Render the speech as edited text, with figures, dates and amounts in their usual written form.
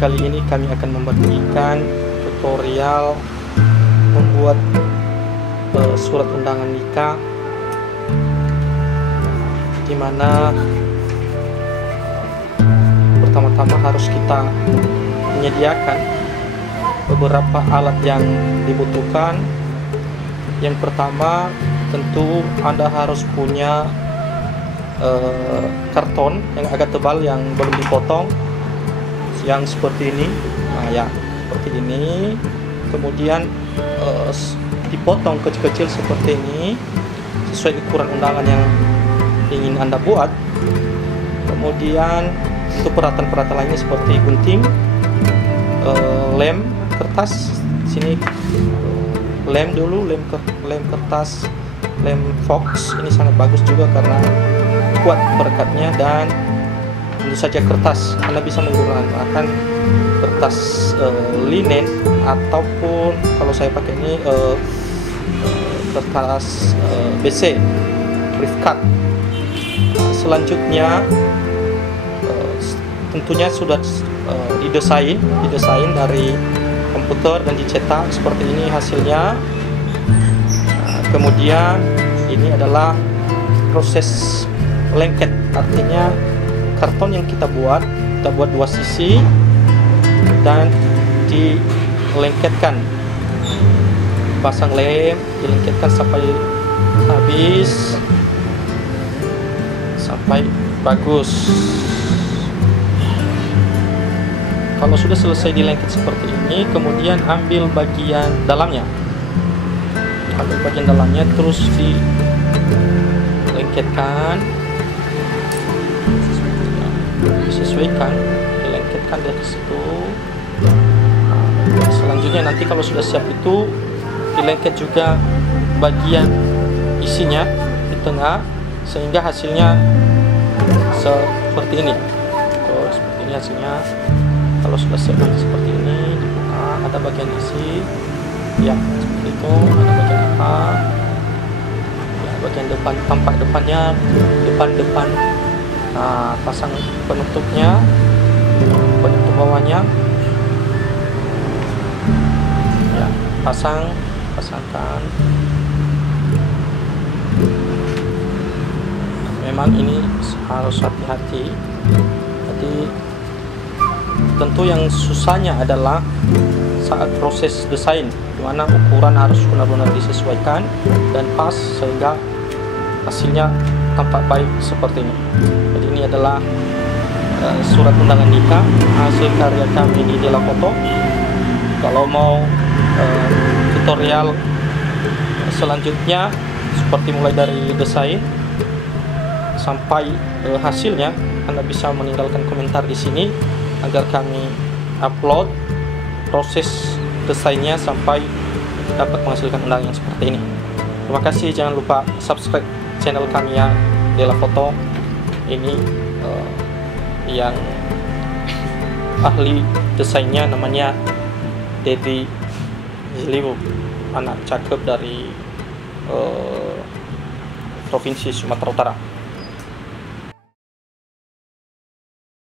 kali ini kami akan membagikan tutorial membuat surat undangan nikah, di mana pertama-tama harus kita menyediakan beberapa alat yang dibutuhkan. Yang pertama, tentu Anda harus punya karton yang agak tebal yang belum dipotong, yang seperti ini. Nah ya, seperti ini. Kemudian dipotong kecil-kecil seperti ini sesuai ukuran undangan yang ingin Anda buat. Kemudian untuk peralatan-peralatan lainnya seperti gunting, lem, kertas. Sini lem dulu, lem kertas, lem fox. Ini sangat bagus juga karena kuat perekatnya. Dan tentu saja kertas, Anda bisa menggunakan kertas linen ataupun kalau saya pakai ini kertas BC Rifkat. Selanjutnya tentunya sudah didesain dari komputer dan dicetak seperti ini hasilnya. Kemudian ini adalah proses lengket, artinya karton yang kita buat dua sisi dan dilengketkan, pasang lem, dilengketkan sampai habis, sampai bagus. Kalau sudah selesai dilengket seperti ini, kemudian ambil bagian dalamnya, terus dilengketkan, disesuaikan, dilengketkan dari situ. Selanjutnya nanti kalau sudah siap itu dilengket juga bagian isinya di tengah, sehingga hasilnya seperti ini. Seperti ini hasilnya. Kalau sudah siap seperti ini, dibuka, ada bagian isi, ya seperti itu. Ada bagian apa? Ya, bagian depan, tampak depannya, depan. Nah, pasang penutupnya, penutup bawahnya. Ya, pasangkan. Memang ini harus hati-hati. Jadi tentu yang susahnya adalah saat proses desain, di mana ukuran harus benar-benar disesuaikan dan pas sehingga hasilnya tampak baik seperti ini. Jadi ini adalah surat undangan nikah hasil karya kami di Dela Foto. Kalau mau tutorial selanjutnya seperti mulai dari desain sampai hasilnya, Anda bisa meninggalkan komentar di sini agar kami upload proses desainnya sampai dapat menghasilkan undangan yang seperti ini. Terima kasih, jangan lupa subscribe channel kami ya, Dela Foto. Ini yang ahli desainnya namanya Dedi Ziliwu, anak cakep dari Provinsi Sumatera Utara.